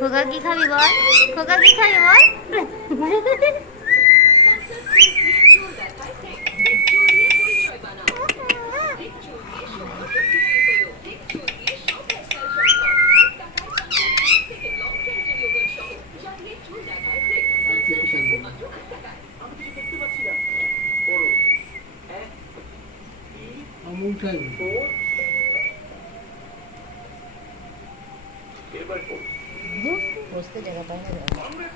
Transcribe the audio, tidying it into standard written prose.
খোকা কি খাবি বল? খোকা কি খাবি বল? আমুলটাই বসতে জায়গা পায় না।